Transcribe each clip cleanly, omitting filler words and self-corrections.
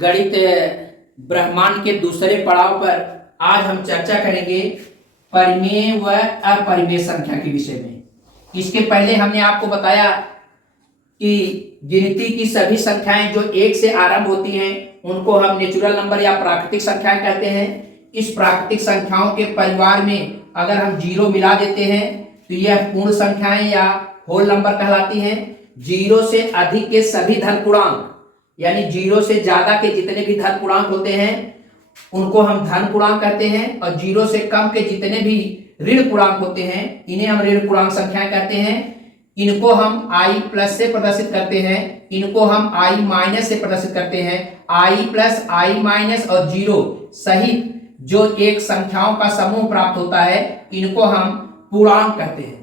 गणित ब्रह्मांड के दूसरे पड़ाव पर आज हम चर्चा करेंगे परिमेय व अपरिमेय संख्या के विषय में। इसके पहले हमने आपको बताया कि गिनती की सभी संख्याएं जो एक से आरंभ होती हैं उनको हम नेचुरल नंबर या प्राकृतिक संख्याएं कहते हैं। इस प्राकृतिक संख्याओं के परिवार में अगर हम जीरो मिला देते हैं तो यह पूर्ण संख्याएं या होल नंबर कहलाती हैं। जीरो से अधिक के सभी धन पूर्णांक यानी जीरो से ज्यादा के जितने भी धन पूर्णांक होते हैं उनको हम धन पूर्णांक कहते हैं, और जीरो से कम के जितने भी ऋण पूर्णांक होते हैं इन्हें हम ऋण पूर्णांक संख्याएं कहते हैं। इनको हम i प्लस से प्रदर्शित करते हैं, इनको हम i माइनस से प्रदर्शित करते हैं। i प्लस i माइनस और जीरो सहित जो एक संख्याओं का समूह प्राप्त होता है इनको हम पूर्णांक कहते हैं।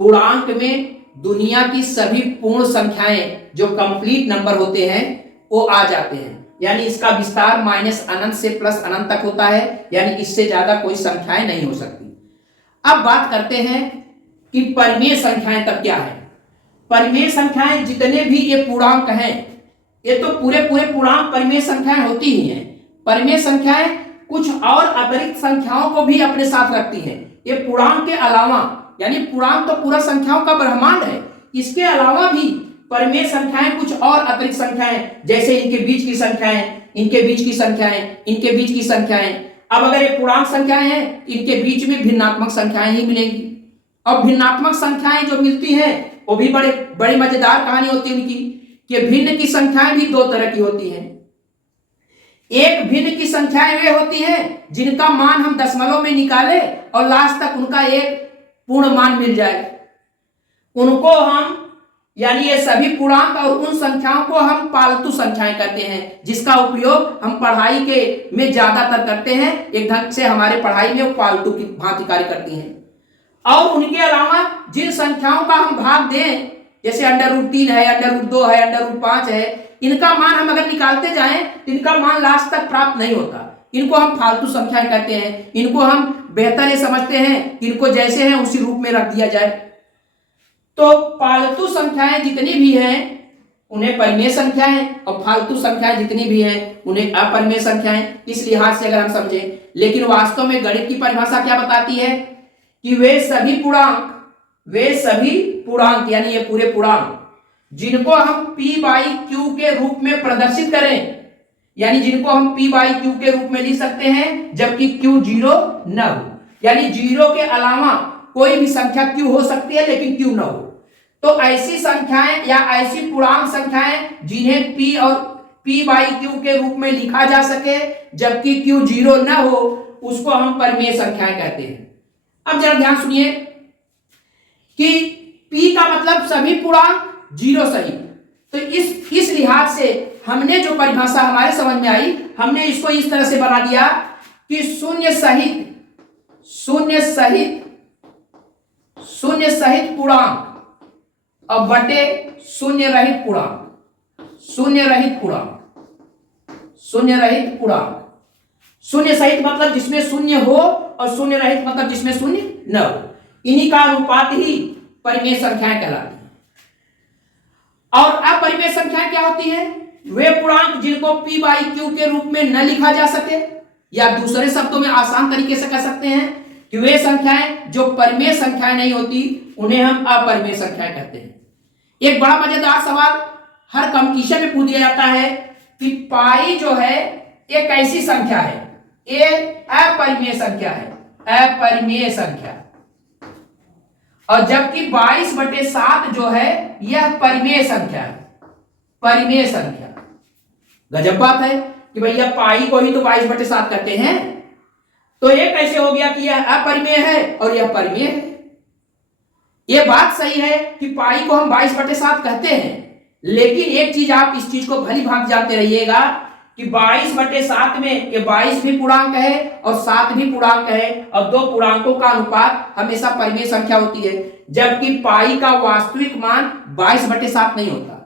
पूर्णांक में दुनिया की सभी पूर्ण संख्याएं जो कंप्लीट नंबर होते हैं वो आ जाते हैं, यानी इसका विस्तार माइनस अनंत से प्लस अनंत तक होता है, यानी इससे ज्यादा कोई संख्याएं नहीं हो सकती। अब बात करते हैं कि परिमेय संख्याएं तब क्या है। परिमेय संख्याएं जितने भी ये पूर्णांक हैं ये तो पूरे पूर्णांक परिमेय संख्याएं होती ही हैं। परिमेय संख्याएं कुछ और अतिरिक्त संख्याओं को भी अपने साथ रखती हैं। ये पूर्णांक के अलावा, यानी पूर्णांक तो पूरा संख्याओं का ब्रह्मांड है, इसके अलावा भी परिमेय संख्याएं कुछ और अतिरिक्त संख्याएं, जैसे इनके बीच की संख्याएं, इनके बीच की संख्याएं, इनके बीच की संख्याएं। अब अगर ये पूर्णांक संख्याएं हैं इनके बीच में भिन्नात्मक संख्याएं ही मिलेंगी, और भिन्नात्मक संख्याएं जो मिलती हैं वो भी बड़ी मजेदार कहानी होती है उनकी, कि भिन्न की संख्याएं भी दो तरह की होती हैं। एक भिन्न की संख्याएं वे होती हैं जिनका मान हम दशमलव में निकाले और लास्ट तक उनका एक पूर्ण मान मिल जाए, उनको हम, यानी ये सभी पूर्णांक और उन संख्याओं को हम पालतू संख्याएं कहते हैं, जिसका उपयोग हम पढ़ाई के में ज्यादातर करते हैं। एक ढंग से हमारे पढ़ाई में वो पालतू की भांति कार्य करती हैं। और उनके अलावा जिन संख्याओं का हम भाग दें, जैसे √3 है, √2 है, √5 है, इनका मान हम अगर निकालते जाएं तो इनका मान लास्ट तक प्राप्त नहीं होता। इनको हम फालतू संख्याएं कहते हैं। इनको हम बेहतर ये समझते हैं कि इनको जैसे हैं उसी रूप में रख दिया जाए। तो पालतू संख्याएं जितनी भी हैं उन्हें परिमेय संख्याएं, और फालतू संख्याएं जितनी भी हैं उन्हें अपरिमेय संख्याएं। इस लिहाज से अगर हम समझें, लेकिन वास्तव में गणित की परिभाषा क्या बताती है कि वे सभी पूर्णांक यानी ये पूरे पूर्णांक जिनको हम p/q के रूप में प्रदर्शित करें, यानी जिनको हम p/q के रूप में लिख सकते हैं जबकि q जीरो न हो, यानी जीरो के अलावा कोई भी संख्या q हो सकती है लेकिन q न हो। तो ऐसी संख्याएं या ऐसी पूर्णांक संख्याएं जिन्हें p और p/q के रूप में लिखा जा सके जबकि q जीरो न हो, उसको हम परिमेय संख्याएं कहते हैं। अब जरा ध्यान सुनिए कि p का मतलब सभी पूर्णांक जीरो सहित। तो इस लिहाज से हमने जो परिभाषा हमारे समझ में आई, हमने इसको इस तरह से बना दिया कि शून्य सहित पूर्णांक और बटे शून्य रहित पूर्णांक। शून्य सहित मतलब जिसमें शून्य हो, और शून्य रहित मतलब जिसमें शून्य न हो। इन्हीं का अनुपात ही परिमेय संख्याएं कहलाती हैं। और अपरिमेय संख्याएं क्या होती हैं? वे पूर्णांक जिनको p/q के रूप में न लिखा जा सके, या दूसरे शब्दों में आसान तरीके से कह सकते हैं कि वे संख्याएं जो परिमेय संख्याएं नहीं होती उन्हें हम अपरिमेय संख्याएं कहते हैं। एक बड़ा मजेदार सवाल हर कंपटीशन में पूछ दिया जाता है कि पाई जो है एक ऐसी संख्या है, ये अपरिमेय संख्या, और जबकि 22/7 जो है यह परिमेय संख्या। गजब बात है कि भैया पाई को ही तो 22/7 कहते हैं, तो ये कैसे हो गया कि यह अपरिमेय है और यह परिमेय है? यह बात सही है कि पाई को हम 22/7 कहते हैं, लेकिन एक चीज आप इस चीज को भली भांति जानते रहिएगा कि 22/7 में ये 22 भी पूर्णांक है और 7 भी पूर्णांक है, और दो पूर्णांकों का अनुपात हमेशा परिमेय संख्या होती है। जबकि पाई का वास्तविक मान 22/7 नहीं होता,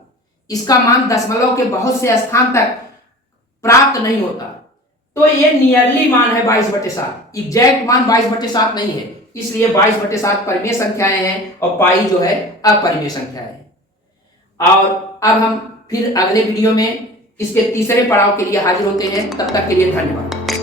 इसका मान दशमलव के बहुत से स्थान तक प्राप्त नहीं होता। तो ये नियरली मान है 22/7, एग्जैक्ट मान 22/7 नहीं है, इसलिए 22/7 परिमेय संख्याएं हैं और पाई जो है अपरिमेय संख्या है। और अब हम फिर अगले वीडियो में इसके तीसरे पड़ाव के लिए हाजिर होते हैं। तब तक के लिए धन्यवाद।